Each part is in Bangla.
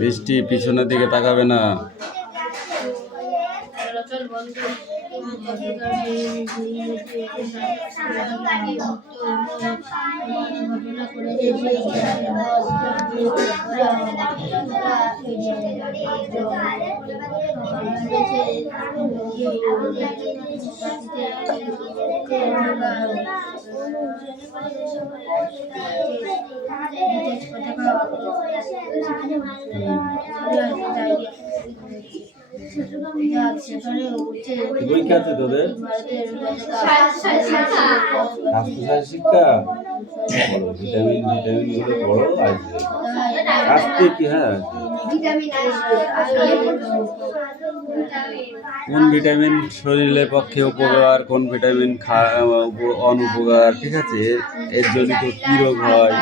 বৃষ্টি পিছনের দিকে তাকাবে না। বই কি আছে তোদের? স্বাস্থ্য শিক্ষা ভিটামিন গুলো পড়ো আসবে। স্বাস্থ্য কি? হ্যাঁ, কোন ভিটামিন শরীরের পক্ষে উপকার, কোন ভিটামিন অনুপকার, ঠিক আছে, এর জনিত কি রোগ হয়,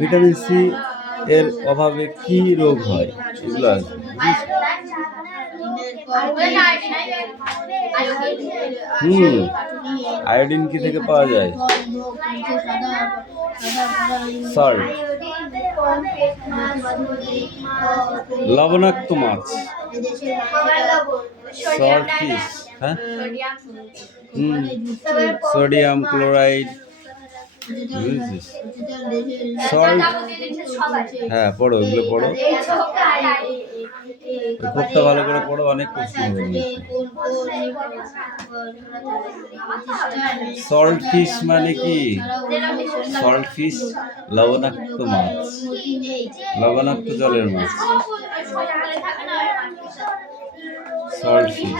ভিটামিন সি এর অভাবে কি রোগ হয়, এগুলো আছে। আয়োডিন কি থেকে পাওয়া যায়? সল্ট, লবণাক্ত মাছ, সল্ট ফিশ, হ্যাঁ, সোডিয়াম ক্লোরাইড, সল্ট, হ্যাঁ পড়ো, এগুলো পড়ো, খুবটা ভালো করে পড়ো, অনেক প্রশ্ন হবে। সল্ট ফিশ মানে কি? সল্ট ফিশ লবণাক্ত মাছ, লবণাক্ত জলের মাছ, সল্ট ফিশ।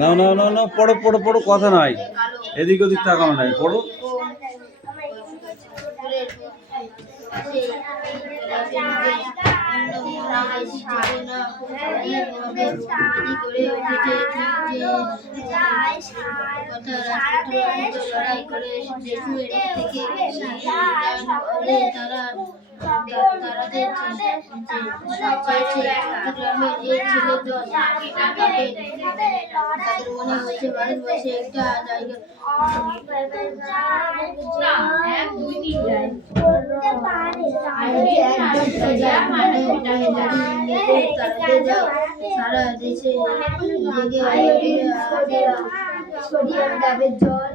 না না না না, পড়ো পড়ো পড়ো, কথা নাই, এদিক ওদিক তাকানো নাই, পড়ো। সারা দেশে সোডিয়াম ডাবের জল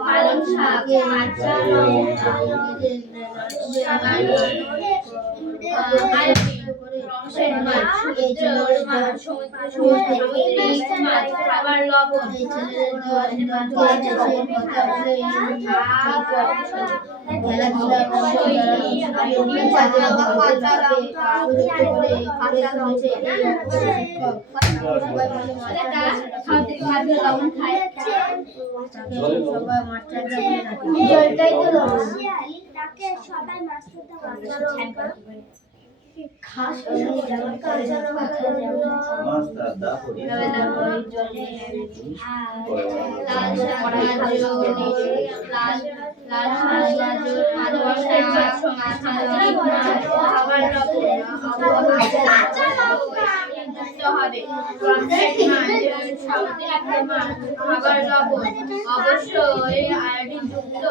পালং শাক অবশ্যই আয়োডিন যুক্ত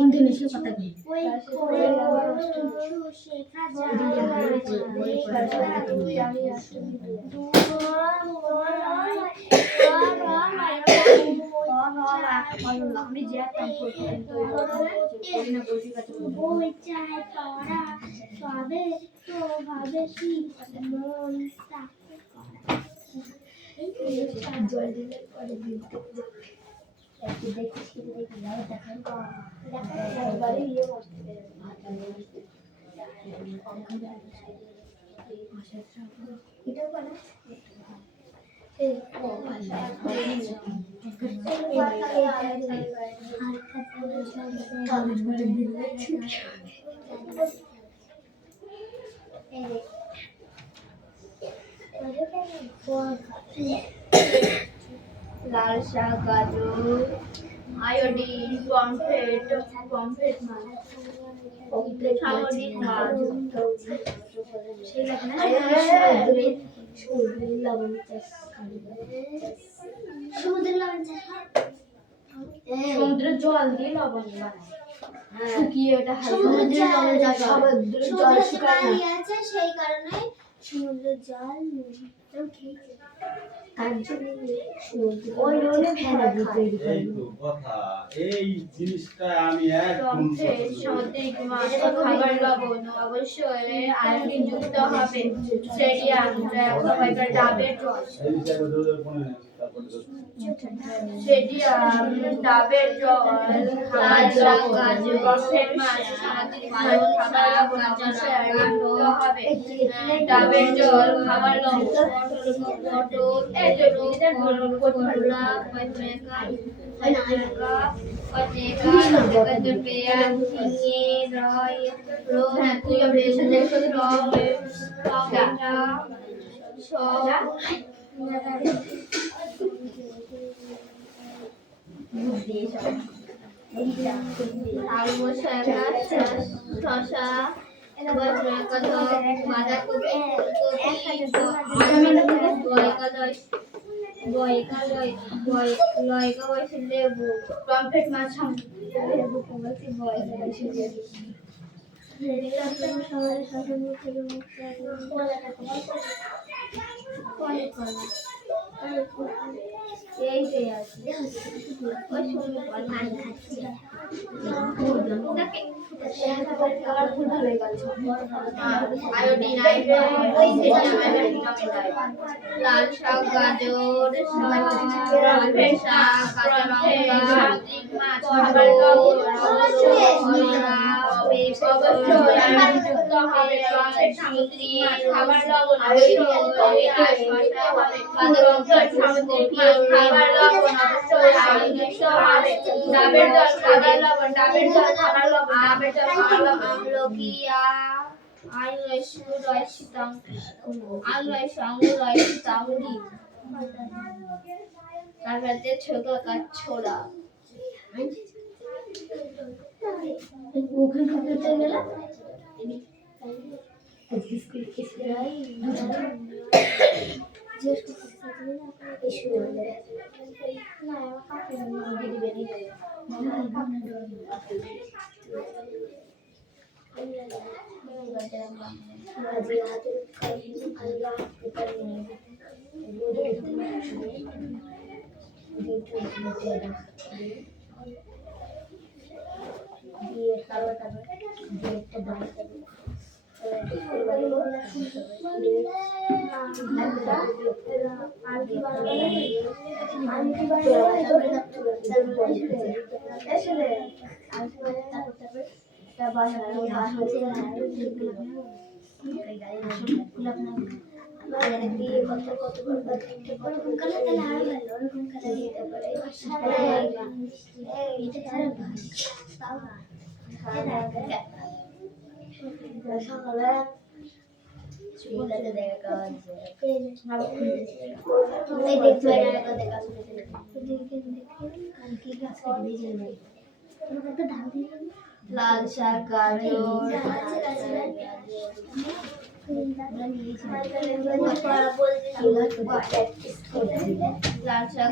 ইন্দোনেশিয়া কথা কি লাল শাক, গাজর, আয়োডিন, পমফ্রেট মাছ, সামুদ্রিক মাছ, সমুদ্রের লবণ চাষ, সমুদ্রের জল দিয়ে লবণ বানায়, শুকিয়ে ওটা সমুদ্রের লবণ চাষ, সমুদ্রের জল শুকায় আছে সেই কারণে সমুদ্রের জল খেয়েছে। ওই রোলে ফেলা তৈরি করে এই তো কথা, এই জিনিসটা আমি একদম সামুদ্রিক মাছ খাবার লবণ অবশ্যই আয়োডিন যুক্ত হবে। সোডিয়াম ডাবের রস, সোডিয়াম ডাবের জল, লাল শাক, গাজর, পমফ্রেট মাছ, সামুদ্রিক মাছ খাবার লবণ অবশ্যই আয়োডিন যুক্ত হবে। ডাবের জল খাবার লবণ, পটল করলা, পেঁয়াজ, ঝিঙে, আলু, শসা, বাঁধাকপি, লেবু, পমফ্রেট মাছ, এইটাই আছে আয়োডিন, লাল শাক, গাজর, পমফ্রেট শাক, কাঁচা লঙ্কা, সামুদ্রিক মাছ, খাবার লবণ অবশ্যই যুক্ত হবে প্রম্পটেড সামুদ্রিক মাছ খাবার লবণ অবশ্যই সামুদ্রিক মাছ খাবার লবণ অবশ্যই ডাবের জল খাবার লবণ ডাবের জল খাবার লবণ ডাবের জল খাবার লবণ আমলকি তারপরে ছোট কাঠছোড়া ওখানে করতে গেলে লাল শাক গাজর লাল শাক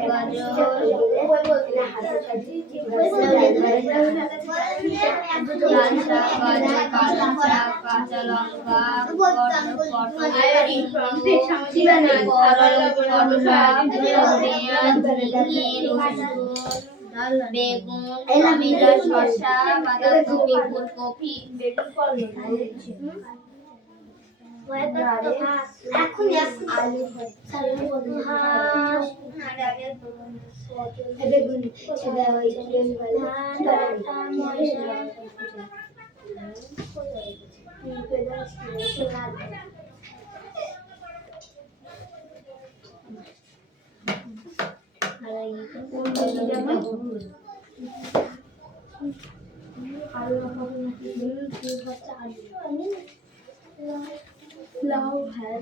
কাঁচা লঙ্কা বেগুন টমেটো শসা বাঁধাকপি ফুলকপি লাউ হ্যাঁ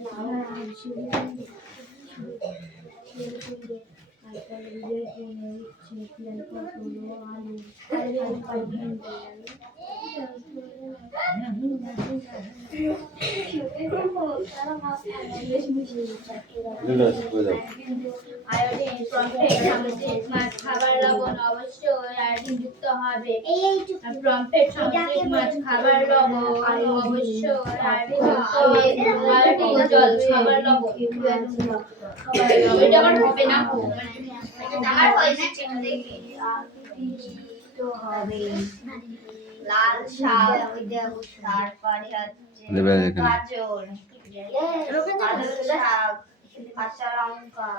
খাবার লবণ অবশ্যই আয়োডিন যুক্ত হবে প্রম্পটেড সামুদ্রিক মাছ খাবার লবণ অবশ্যই আয়োডিন জল খাবার লবণ এটা আমার হবে না আমার হয়েছে তো হবে লাল শাক তারপরে হচ্ছে গাজর শাক কাঁচা লঙ্কা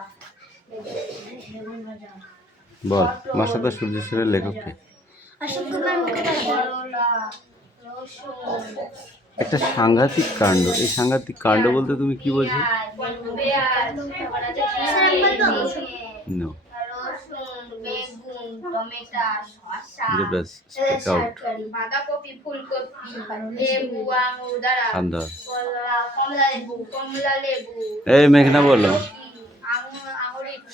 বল মাসাদা সূর্যেশ্বরের লেখককে একটা সাংঘাতিক কাণ্ড। এই সাংঘাতিক কাণ্ড বলতে তুমি কি বোঝো? বাঁধাকপি ফুলকপি লেবু আঙুর দ্বারা কমলা লেবু এই মেঘনা বলো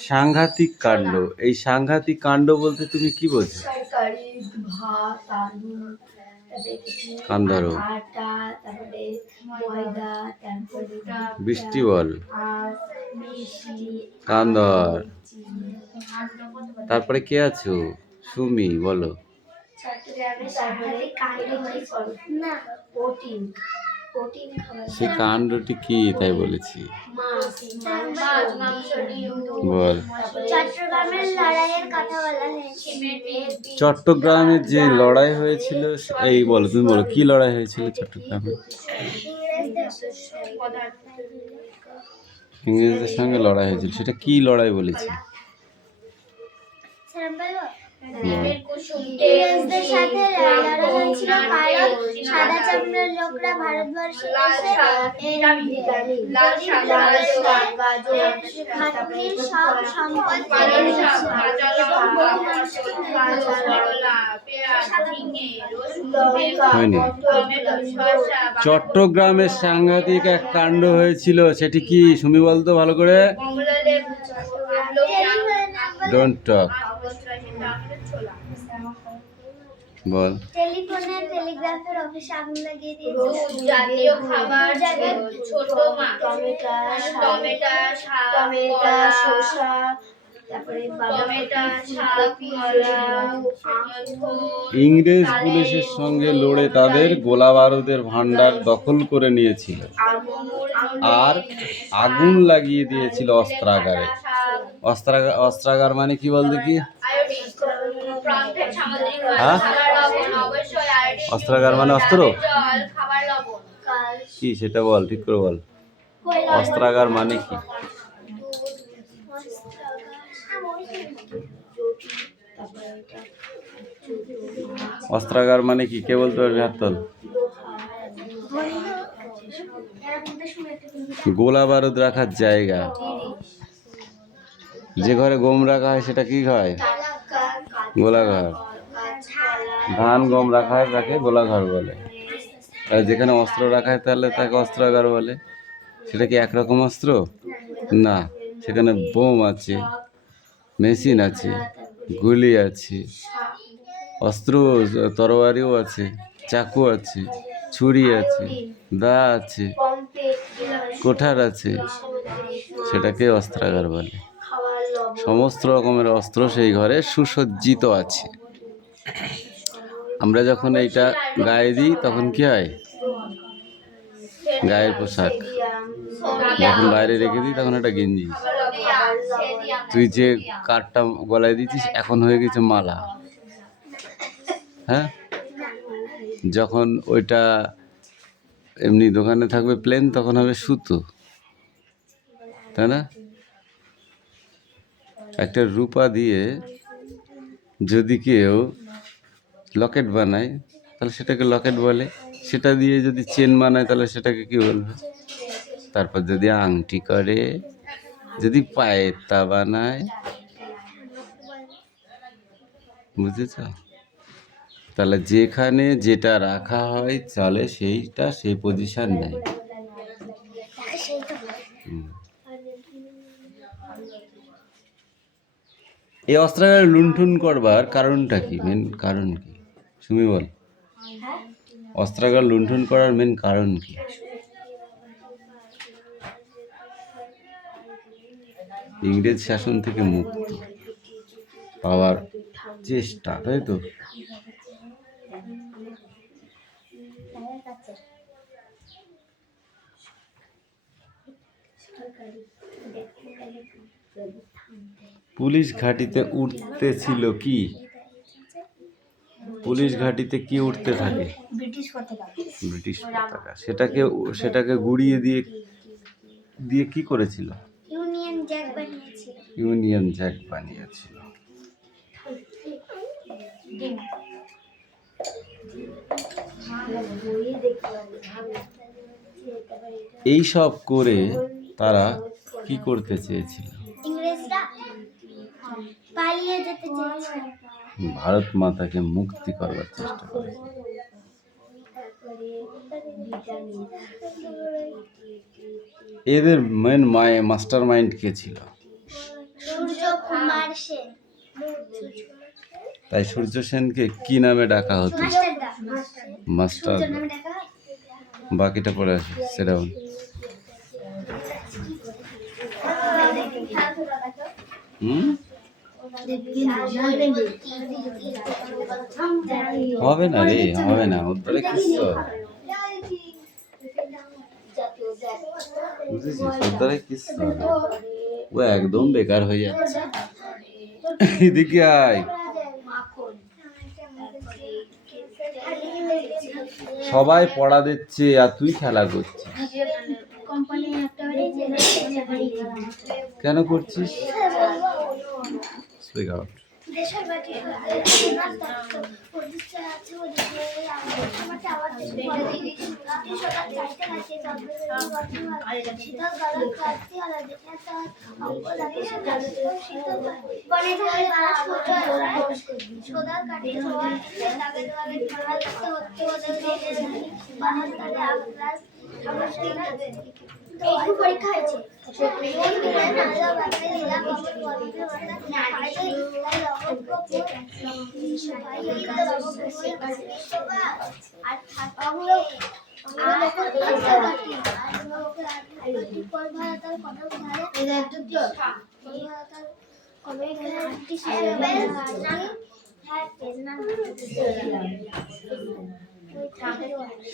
সাংঘাতিক কাণ্ড। এই সাংঘাতিক কাণ্ড বলতে তুমি কি বোঝো? কান ধরো বৃষ্টি বল কান ধর। তারপরে কে আছো? সুমি বলো। সে কাণ্ডটি কি তাই বলেছি বল। চট্টগ্রামের যে লড়াই হয়েছিল এই বলো, তুমি বলো কি লড়াই হয়েছিল চট্টগ্রামে? ইংরেজদের সঙ্গে লড়াই হয়েছিল, সেটা কি লড়াই বলেছি? ইংরেজদের সাথে লড়াই হয়েছিল কারণ সাদা চামড়ার লোকরা ভারতবর্ষে এসে খাটনির সব সম্পদ কেড়ে নিয়েছিল এবং বহু মানুষকে হয়নি। চট্টগ্রামের সাংঘাতিক এক কাণ্ড হয়েছিল, সেটি কি সুমি বলতো ভালো করে? ডোন্ট টক, বল। টেলিফোনে টেলিগ্রাফের অফিসে আগুন লাগিয়ে দিয়েছে। জাতীয় খাবার ছোট মাছ, টমেটো, শসা, তারপরে টমেটো, শাক, কলা, ইংরেজ পুলিশের সঙ্গে লড়ে তাদের গোলা বারুদের ভান্ডার দখল করে নিয়েছিল আর আগুন লাগিয়ে দিয়েছিল অস্ত্রাগারে। অস্ত্রাগার মানে কি বল দেখি? হ্যাঁ, অস্ত্রাগার মানে অস্ত্র কি সেটা বল, ঠিক করে বল। অস্ত্রাগার মানে কি? অস্ত্রাগার মানে কি কে বলতে পারবি? হাত তোল। গোলা বারুদ রাখার জায়গা, যে ঘরে গম রাখা হয় সেটা কি হয়? গোলাঘর। ধান গম রাখা হয় তাকে গোলাঘর বলে। আর যেখানে অস্ত্র রাখা হয় তাহলে তাকে অস্ত্রাগার বলে। সেটা কি একরকম অস্ত্র? না, সেখানে বোম আছে, মেশিন আছে, গুলি আছে, অস্ত্র তরবারিও আছে, চাকু আছে, ছুরি আছে, দা আছে, কোঠার আছে, সেটাকে অস্ত্রাগার বলে। সমস্ত রকমের অস্ত্র সেই ঘরে সুসজ্জিত আছে। আমরা যখন এইটা গায়ে দিই তখন কি হয়? গায়ের পোশাক। যখন বাইরে রেখে দিই তখন একটা গেঞ্জি। তুই যে কাঠটা গলায় দিচ্ছিস এখন হয়ে গেছে মালা। হ্যাঁ, যখন ওইটা এমনি দোকানে থাকবে প্লেন তখন হবে সুতো, তাই না? একটা রূপা দিয়ে যদি কেউ লকেট বানায় তাহলে সেটাকে লকেট বলে, সেটা দিয়ে যদি চেন বানায় তাহলে সেটাকে কি বলবে? তারপর যদি আংটি করে, যদি পায়ের তা বানায়, বুঝেছ? তাহলে যেখানে যেটা রাখা হয় চলে সেইটা সেই পজিশন নেয়। এই অস্ত্রাগার লুণ্ঠন করবার কারণটা কি? মেন কারণ কি সুমি বল? অস্ত্রাগার লুণ্ঠন করার মেন কারণ কি? ইংরেজ শাসন থেকে মুক্ত পাওয়ার চেষ্টা, তাই তো? পুলিশ ঘাঁটিতে উঠতেছিল কি? পুলিশ ঘাঁটিতে কি উঠতে থাকে? ব্রিটিশ পতাকা। সেটাকে গুড়িয়ে দিয়ে কি করেছিল? ইউনিয়ন জ্যাক বানিয়েছিল। এই সব করে তারা কি করতে চেয়েছিল? ইংরেজরা পালিয়ে যেতে চেয়েছিল। ভারত মাতাকে মুক্তি করবার চেষ্টা করে। এদের মেন মাস্টার মাইন্ড কে ছিল? সূর্যকুমার সেন। তাই সূর্য সেনকে কি নামে ডাকা হতো? মাস্টার। বাকিটা পরে আসে, সেটা হবে না রে, হবে না। ওর দ্বারা কিচ্ছু হবে না, বুঝেছিস? ওর দ্বারা কিচ্ছু হবে না, ও একদম বেকার হয়ে যাচ্ছে। এদিকে আয়, সবাই পড়া দিচ্ছে আর তুই খেলা করছিস। কেন করছিস? Speak out. আছে ওদিকে আমাকে আবার কাটি সদা চাইতে আছে শীতল গরম কাটতে আলা দেখে তো অঙ্ক লাগে শীতল বনে ধরে বাস করতে সদা কাটি সবার দাগে দাগে খেলা করতে হচ্ছে ওদের বাহার তারে আগ্রাস অবশ্যই একটু পরীক্ষা হয়েছে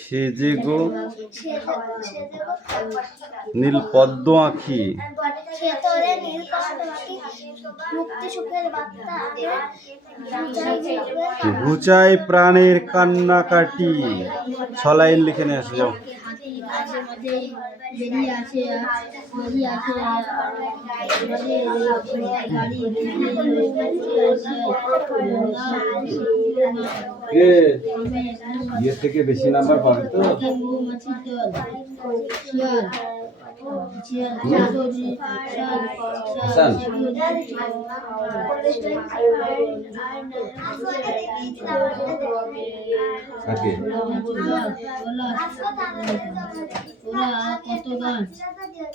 সেজে গো নীল পদ্ম আঁখি ঘুচাই প্রাণের কান্নাকাটি। ছলাইন লিখে নিয়ে আসো, যাও। ইয়ে থেকে বেশি নাম্বার পাবে তো।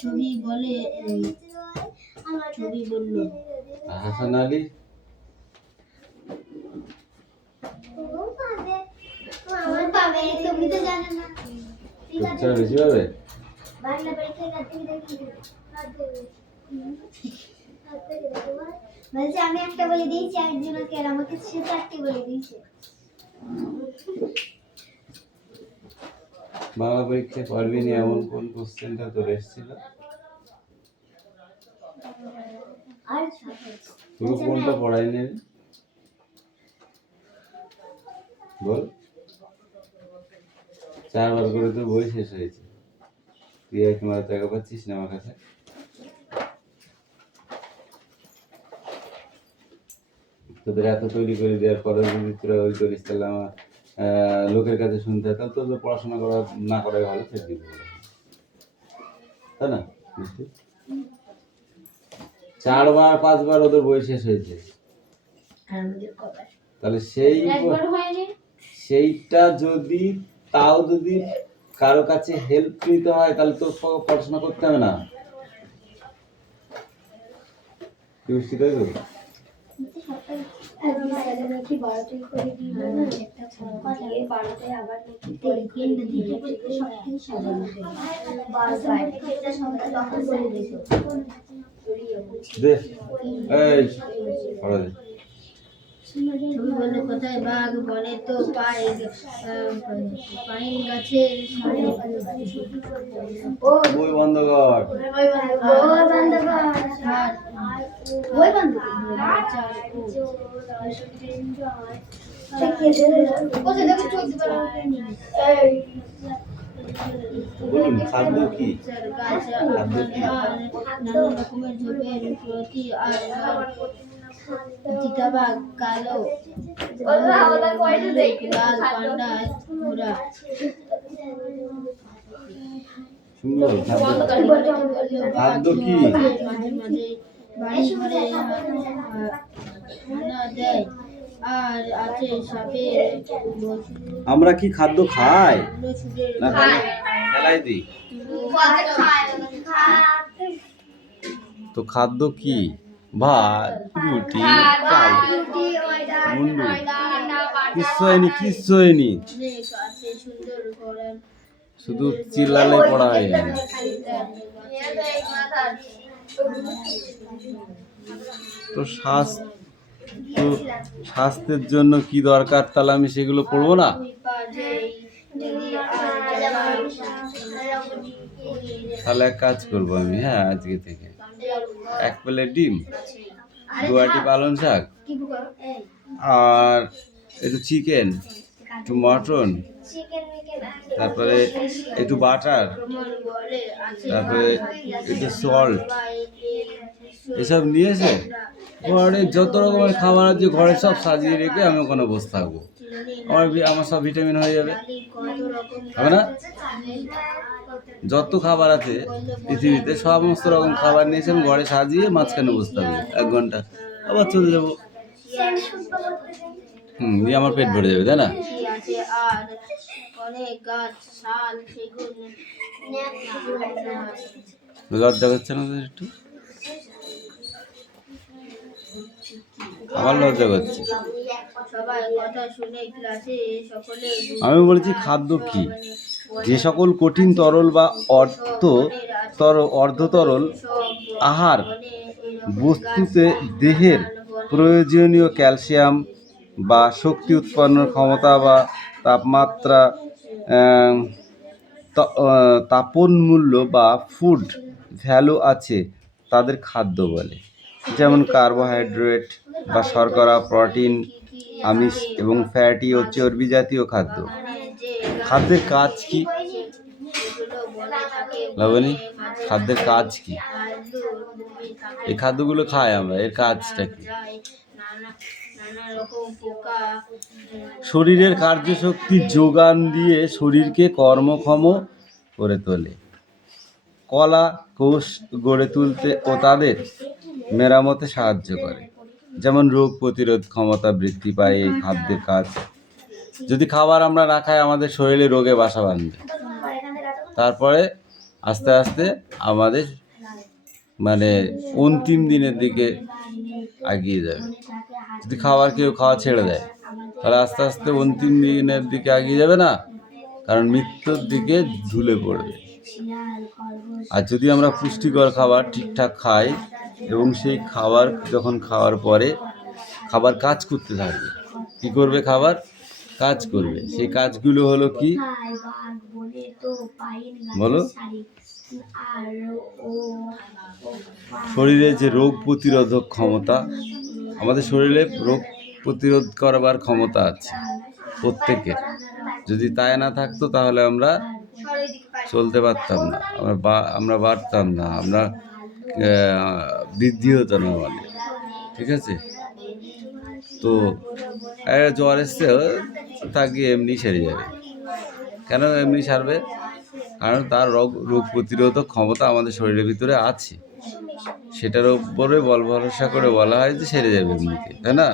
ছবি বলে ছবি বললো হাসান আলী তুমি তো জানো না বেশি পাবে। বাংলা পরীক্ষায় বলছে আমি একটা বলে দিয়েছি একজনকে আর আমাকে সে চারটি বলে দিয়েছে। বাংলা পরীক্ষায় পারবি না এমন কোন কোশ্চেনটা তোর এসেছিল? আর তুই কোনটা পড়াইনি বল? 4 বার করে তোর বই শেষ হয়েছে, তুই এক মাস টাকা পাচ্ছিস না আমার কাছে। তোদের এত তৈরি করে দেওয়ার পরে যদি তোরা ওই করিস তাহলে আমার লোকের কাছে শুনতে হয়, তাহলে তোদের পড়াশোনা করা না করাই ভালো, ছেড়ে দিবি, তাই না? 4 বার 5 বার ওদের বই শেষ হয়েছে, তাহলে সেইটা যদি তাও যদি কারো কাছে হেল্প নিতে হয় তাহলে তো পড়াশোনা করতে হবে না। কি বুঝতে পারবো? ছবি বললে কোথায় বাঘ বলে তো পাইন গাছের বই বন্ধ কর। বলুন খাদ্য কি? নানা রকমের ঝোপের প্রতি আর চিতাবাঘ কালো লাল পান্ডা ঘোড়া। সুন্দর। খাদ্য কি? মাঝে মাঝে বাড়ি ঘরে হানা দেয় আর আছে সাপের আমরা কি খাদ্য খাই না ফেলাই দিই? তো খাদ্য কি? ভাত, রুটি, ডাল, মুন্ডু, কিচ্ছু হয়নি, কিচ্ছু হয়নি, শুধু চিল্লালে পড়া হয় না। তো স্বাস্থ্যের জন্য কি দরকার তাহলে আমি সেগুলো পড়বো না? তাহলে এক কাজ করবো আমি, হ্যাঁ আজকে থেকে 1 প্লেট ডিম, 2 আটি পালং শাক, আর একটু চিকেন, একটু মটন, তারপরে একটু বাটার, তারপরে একটু সল্ট, এসব নিয়েছে ঘরে যত রকমের খাবার আছে ঘরে সব সাজিয়ে রেখে আমি ওখানে বসে থাকবো, আমার সব ভিটামিন হয়ে যাবে, হবে না? যত খাবার আছে পৃথিবীতে সমস্ত রকম খাবার নিয়ে এসে আমি ঘরে সাজিয়ে মাঝখানে বসে থাকবো 1 ঘন্টা, আবার চলে যাবো। দিয়ে আমার পেট ভরে যাবে, তাই না? আছে আর অনেক গাছ শাল সেগুন লজ্জা করছে না তোদের একটু? আমার লজ্জা করছে। সবাই কথা শুনে ক্লাসে সকলে আমি বলছি খাদ্য কি? যে সকল কঠিন তরল বা অর্ধতরল আহার বস্তুতে দেহের প্রয়োজনীয় ক্যালসিয়াম বা শক্তি উৎপন্নের ক্ষমতা বা তাপমাত্রা তাপনমূল্য বা ফুড ভ্যালু আছে তাদের খাদ্য বলে। যেমন কার্বোহাইড্রেট বা শর্করা, প্রোটিন, আমিষ এবং ফ্যাটি ও চর্বি জাতীয় খাদ্য। খাদ্যের কাজ কি লাবণী? খাদ্যের কাজ কি? এই খাদ্যগুলো খাই আমরা, এর কাজটা কি? শরীরের কার্যশক্তি যোগান দিয়ে শরীরকে কর্মক্ষম করে তোলে, কলা কোষ গড়ে তুলতে ও তাদের মেরামতে সাহায্য করে। যেমন রোগ প্রতিরোধ ক্ষমতা বৃদ্ধি পায় এই খাদ্যের কাজ। যদি খাবার আমরা না খাই আমাদের শরীরে রোগে বাসা বাঁধবে, তারপরে আস্তে আস্তে আমাদের মানে অন্তিম দিনের দিকে এগিয়ে যাবে। যদি কেউ খাওয়া ছেড়ে দেয় তাহলে আস্তে আস্তে অন্তিম দিনের দিকে এগিয়ে যাবে না, কারণ মৃত্যুর দিকে ঝুলে পড়বে। আর যদি আমরা পুষ্টিকর খাবার ঠিকঠাক খাই এবং সেই খাবার যখন খাওয়ার পরে খাবার কাজ করতে থাকবে, কী করবে? খাবার কাজ করবে। সেই কাজগুলো হলো কি বলো? শরীরে যে রোগ প্রতিরোধক ক্ষমতা, আমাদের শরীরে রোগ প্রতিরোধ করবার ক্ষমতা আছে প্রত্যেকের। যদি তাই না থাকতো তাহলে আমরা চলতে পারতাম না, আমরা বাড়তাম না, আমরা বৃদ্ধি হতো না আমাদের, ঠিক আছে? তো জ্বর এসছে তাকে এমনি সেরে যাবে। কেন এমনি সারবে? কারণ তার রোগ প্রতিরোধক ক্ষমতা আমাদের শরীরের ভিতরে আছে, সেটার উপরে বল ভরসা করে বলা হয় যে সেরে যাবে এমনিতে, তাই না?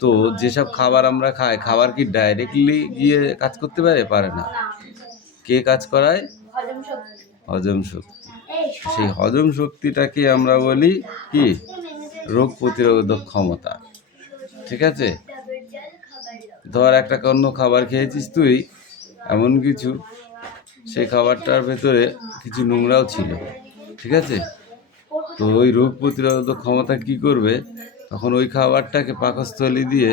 তো যেসব খাবার আমরা খাই, খাবার কি ডাইরেক্টলি গিয়ে কাজ করতে পারে না। কে কাজ করায়? হজম শক্তি। সেই হজম শক্তিটাকে আমরা বলি কি? রোগ প্রতিরোধক ক্ষমতা, ঠিক আছে? ধর একটা অন্য খাবার খেয়েছিস তুই, এমন কিছু সেই খাবারটার ভেতরে কিছু নোংরাও ছিল, ঠিক আছে? তো ওই রোগ প্রতিরোধক ক্ষমতা কি করবে? তখন ওই খাবারটাকে পাকস্থলী দিয়ে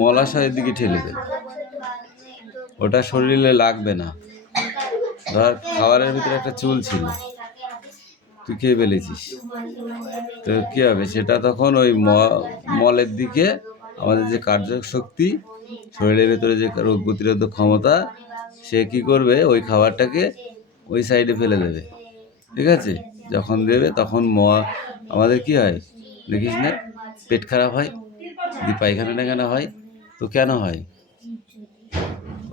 মলাশয়ের দিকে ঠেলে দেবে, ওটা শরীরে লাগবে না। ধর খাবারের ভিতরে একটা চুল ছিল, তুই খেয়ে ফেলেছিস, তো কী হবে? সেটা তখন ওই মলের দিকে আমাদের যে কার্যশক্তি, শরীরের ভেতরে যে রোগ প্রতিরোধক ক্ষমতা, সে কী করবে? ওই খাবারটাকে ওই সাইডে ফেলে দেবে, ঠিক আছে? যখন দেবে তখন আমাদের কি হয় দেখিস না? পেট খারাপ হয়, যদি পায়খানা টায়খানা হয়, তো কেন হয়?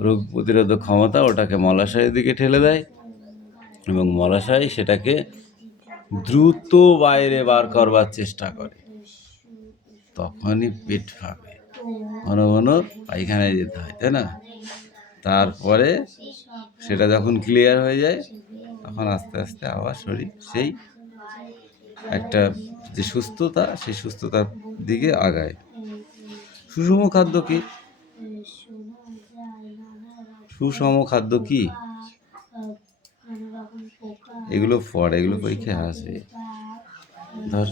রোগ প্রতিরোধক ক্ষমতা ওটাকে মলাশয়ের দিকে ঠেলে দেয় এবং মলাশয় সেটাকে দ্রুত বাইরে বার করবার চেষ্টা করে, তখনই পেট ফাঁপে, ঘন ঘন পায়খানায় যেতে হয়, তাই না? তারপরে সেটা যখন ক্লিয়ার হয়ে যায় তখন আস্তে আস্তে আবার শরীর সেই একটা যে সুস্থতা, সেই সুস্থতার দিকে আগায়। সুষম খাদ্য কি? সুষম খাদ্য কি? এগুলো পরীক্ষায় আসে। ধর